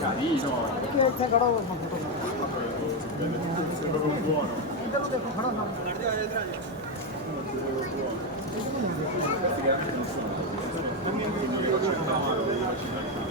Carino. ਇੱਥੇ ਖੜਾ ਹੋ ਫੋਟੋ Sembra proprio buono. ਇੱਧਰ ਨੂੰ ਦੇਖੋ ਖੜਾ ਨਾ Questi che anche non sono. Non mi ricordo